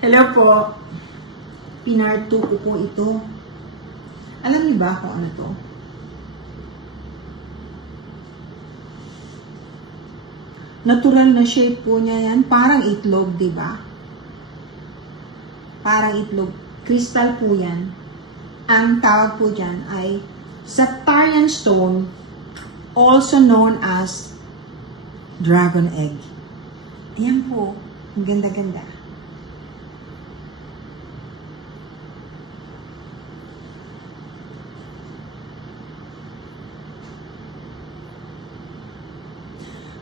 Hello po. Pinart 2 ko po ito. Alam niyo ba kung ano to? Natural na shape po niya yan. Parang itlog, di ba? Parang itlog. Crystal po yan. Ang tawag po dyan ay Saptarian stone, also known as dragon egg. Ayan po. Ang ganda-ganda.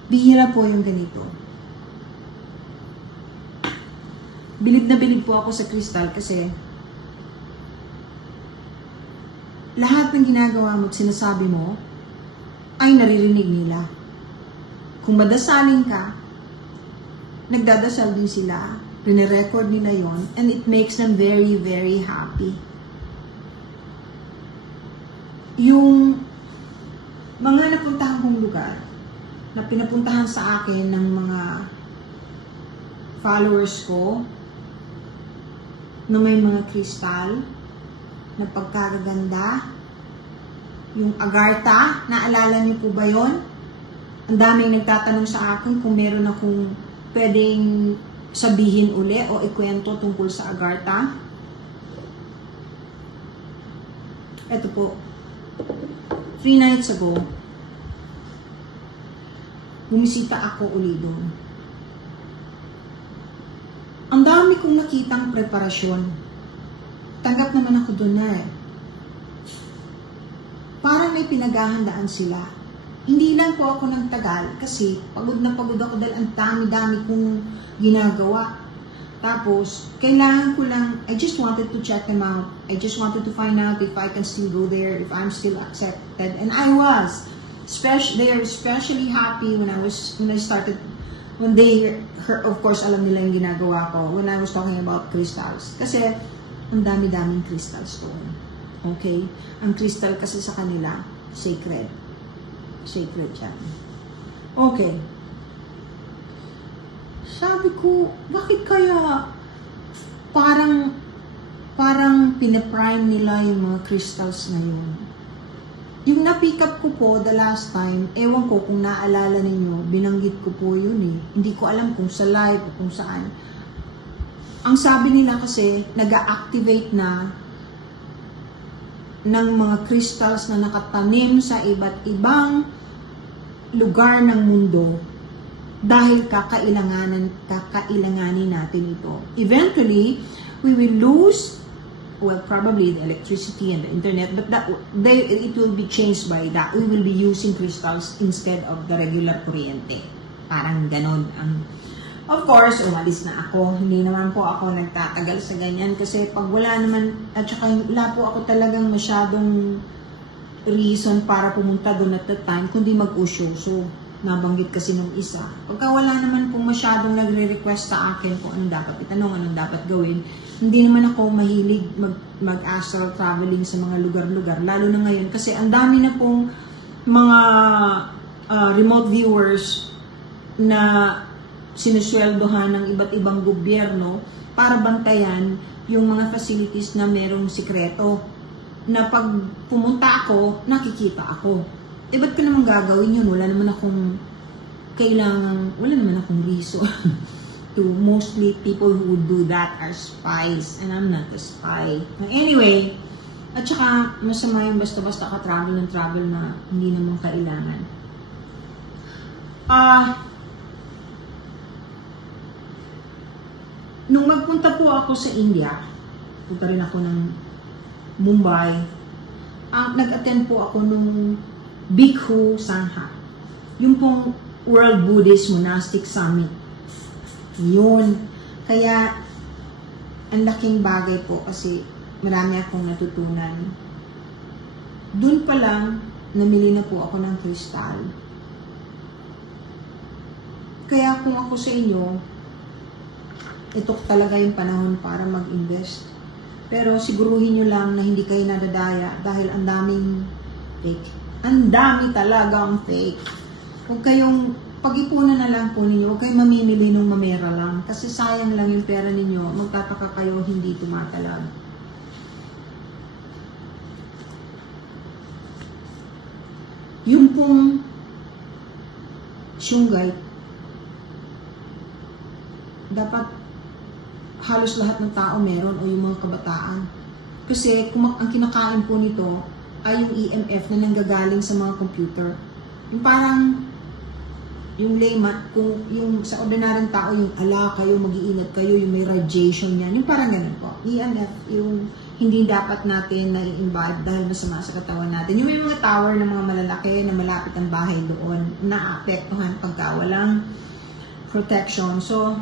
Bihira po yung ganito. Bilib na bilib po ako sa kristal kasi lahat ng ginagawa mo at sinasabi mo ay naririnig nila. Kung madasalin ka, nagdadasal din sila, rinirecord nila yon, and it makes them very, very happy. Yung mga napuntahan kong lugar, na pinapuntahan sa akin ng mga followers ko na may mga kristal na pagkaganda, yung agartha, naalala niyo po ba yon? Ang daming nagtatanong sa akin kung meron akong pwedeng sabihin uli o ikwento tungkol sa agartha. Ito po, 3 nights ago, bumisita ako uli doon. Ang dami kong nakitang preparasyon. Tanggap naman ako doon na eh. Parang may pinaghahandaan sila. Hindi lang po ako nagtagal kasi pagod na pagod ako dahil ang dami-dami kong ginagawa. Tapos, kailangan ko lang, I just wanted to check them out. I just wanted to find out if I can still go there, if I'm still accepted. And I was. They are especially happy when I started, when they heard, of course, alam nila yung ginagawa ko, when I was talking about crystals. Kasi, ang dami-daming crystals doon. Okay? Ang crystal kasi sa kanila, sacred. Sacred yan. Okay. Sabi ko, bakit kaya parang pinaprime nila yung mga crystals na yun? Yung na-pick up ko po the last time, ewan ko kung naalala ninyo, binanggit ko po yun eh. Hindi ko alam kung sa live o kung saan. Ang sabi nila kasi, nag-activate na ng mga crystals na nakatanim sa iba't ibang lugar ng mundo dahil kakailanganin natin ito. Eventually, we will lose, well, probably the electricity and the internet, but it will be changed by that. We will be using crystals instead of the regular kuryente. Parang ganon. Of course, umalis na ako. Hindi naman po ako nagtatagal sa ganyan kasi pag wala naman, at saka wala po ako talagang masyadong reason para pumunta doon at that time, kundi mag-usyoso. Nabanggit kasi nung isa. Pagka wala naman pong masyadong nagre-request sa akin kung anong dapat itanong, anong dapat gawin, hindi naman ako mahilig mag-astral traveling sa mga lugar-lugar, lalo na ngayon kasi ang dami na pong mga remote viewers na sinusweldohan ng iba't ibang gobyerno para bantayan yung mga facilities na merong sikreto na pag pumunta ako, nakikita ako. Eh, ba't ko naman gagawin yun? Wala naman akong reason. To mostly people who would do that are spies, and I'm not a spy. Anyway, at saka masama yung basta-basta ka travel na hindi naman kailangan. Nung magpunta po ako sa India, punta rin ako ng Mumbai, nag-attend po ako nung Bhikkhu Sangha. Yung pong World Buddhist Monastic Summit. Yun. Kaya, ang laking bagay po kasi marami akong natutunan. Doon pa lang, namili na po ako ng kristal. Kaya kung ako sa inyo, ito talaga yung panahon para mag-invest. Pero siguruhin nyo lang na hindi kayo nadadaya dahil ang daming fake. Ang dami talagang fake. Huwag kayong pag-ipunan na lang po ninyo. Huwag kayong mamimili ng mamera lang. Kasi sayang lang yung pera ninyo. Magtataka kayo, hindi tumatalag. Yung pong Shungite, dapat halos lahat ng tao meron o yung mga kabataan. Kasi ang kinakain po nito ay yung EMF na nanggagaling sa mga computer. Yung parang, yung layman, kung yung sa ordinaryong tao, yung ala kayo, mag-iingat kayo, yung may radiation yan, yung parang ganun po. EMF, yung hindi dapat natin na-imbibe dahil masama sa katawan natin. Yung may mga tower ng mga malalaki na malapit ang bahay doon, naapektuhan pagka walang protection. So,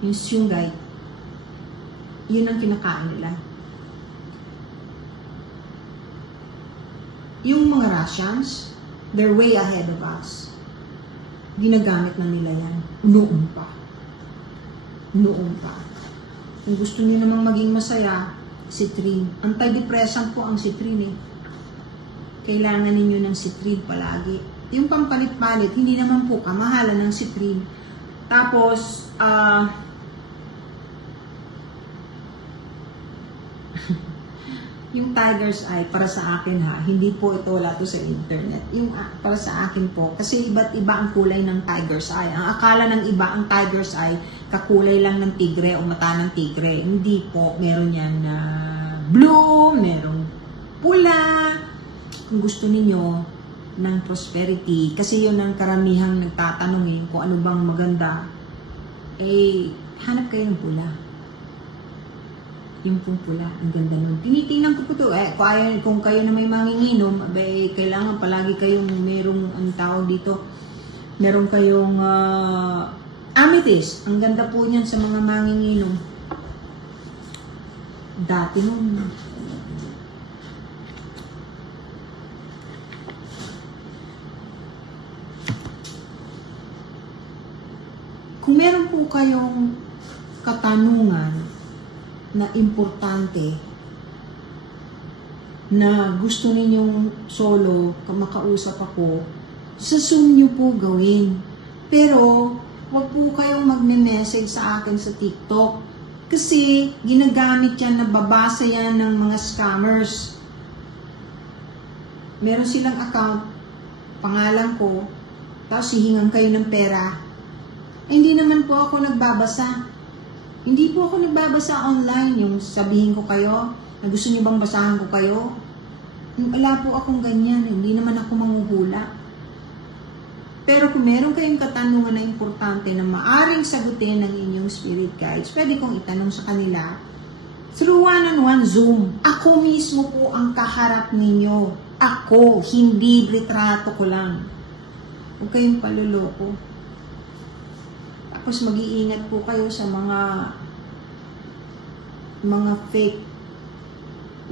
yung Shungite, yun ang kinakain nila. Yung mga Russians, they're way ahead of us. Ginagamit na nila yan. Noon pa. Noon pa. Kung gusto niyo namang maging masaya, citrine. Antidepressant po ang citrine eh. Kailangan ninyo ng citrine palagi. Yung pampalit-palit, hindi naman po kamahalan ng citrine. Tapos, yung Tiger's Eye, para sa akin ha, hindi po ito, wala to sa internet. Yung para sa akin po, kasi iba't iba ang kulay ng Tiger's Eye. Ang akala ng iba, ang Tiger's Eye, kakulay lang ng tigre o mata ng tigre. Hindi po, meron yan na blue, meron pula. Kung gusto ninyo ng prosperity, kasi yun ang karamihang nagtatanong kung ano bang maganda, eh, hanap kayo ng pula. Yung pong pula, ang ganda nun. Tinitingnan ko po ito. Kung kayo na may manginginom, kailangan palagi kayong merong, ang tawag dito, meron kayong amethyst. Ang ganda po niyan sa mga manginginom. Dati nung kung meron po kayong katanungan na importante na gusto ninyong solo, makausap ako, sa Zoom nyo po gawin. Pero, wag po kayong magme-message sa akin sa TikTok. Kasi, ginagamit yan, nababasa yan ng mga scammers. Meron silang account, pangalan ko, tapos hihingan kayo ng pera. Hindi naman po ako nagbabasa. Hindi po ako nagbabasa online, yung sabihin ko kayo, na gusto niyo bang basahan ko kayo. Wala po akong ganyan, hindi naman ako manghuhula. Pero kung meron kayong katanungan na importante na maaring sagutin ng inyong spirit guides, pwede kong itanong sa kanila through one-on-one Zoom. Ako mismo po ang kaharap ninyo. Ako, hindi retrato ko lang. Huwag kayong paluloko. Tapos mag-iingat po kayo sa mga fake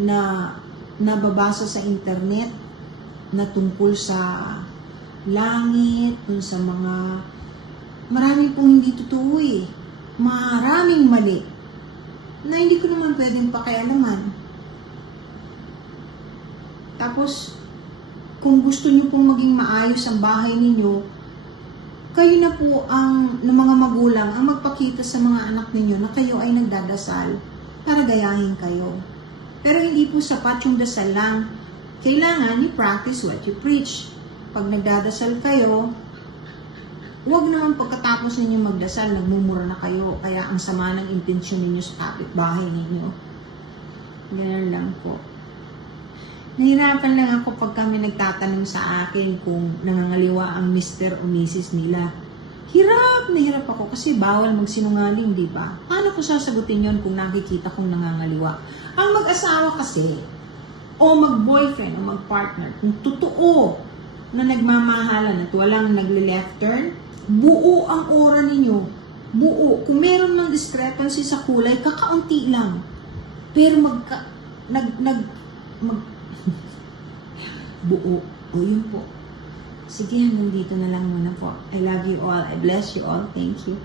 na nababasa sa internet na tungkol sa langit, sa mga marami pong hindi totoo eh. Maraming mali na hindi ko naman pwedeng pakialaman. Tapos, kung gusto nyo pong maging maayos ang bahay ninyo, kayo na po ng mga magulang ang magpakita sa mga anak ninyo na kayo ay nagdadasal para gayahin kayo. Pero hindi po sapat yung dasal lang. Kailangan you practice what you preach. Pag nagdadasal kayo, huwag naman pagkatapos ninyo magdasal, nagmumura na kayo, kaya ang sama ng intensyon ninyo sa kapitbahay ninyo. Ganyan lang po. Nahirapan lang ako pag kami nagtatanong sa akin kung nangangaliwa ang Mr. o Mrs. nila. Hirap na hirap ako kasi bawal magsinungaling, di ba? Paano ko sasagutin yon kung nakikita kong nangangaliwa? Ang mag-asawa kasi, o mag-boyfriend o mag-partner, kung totoo na nagmamahalan at walang nagle-left turn, buo ang aura ninyo. Buo. Kung meron ng discrepancy sa kulay, kakaunti lang. Pero buo. O yun po. Sige, hanggang dito na lang muna po. I love you all. I bless you all. Thank you.